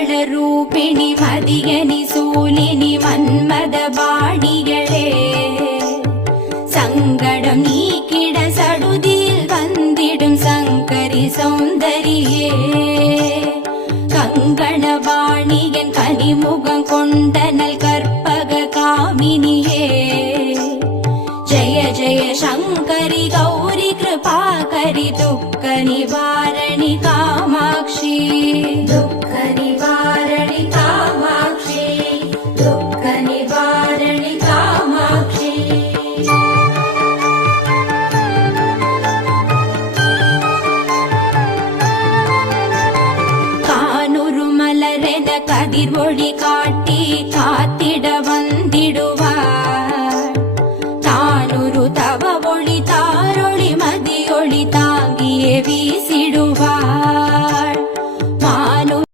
மங்கள ரூபிணி மதியனி சூலினி மன்மத பாணிகளே சங்கடம் நீக்கிட சடுதியில் வந்திடும் சங்கரி சௌந்தரியே கங்கணவாணியன் கனிமுகம் கொண்டனல் கற்பக காமினியே ஜய ஜய சங்கரி கௌரி கிருபாகரி துக்க நிவாரணி காமாட்சி துக்க நிவாரணி காமாட்சி துக்க நிவாரணி காமாட்சி கானுரு மலரென கதிர்மொழி காட்டி காத்திட வந்திடுவார் தவ ஒளி தாரொளி மதியொளி தாங்கியே வீசிடுவார்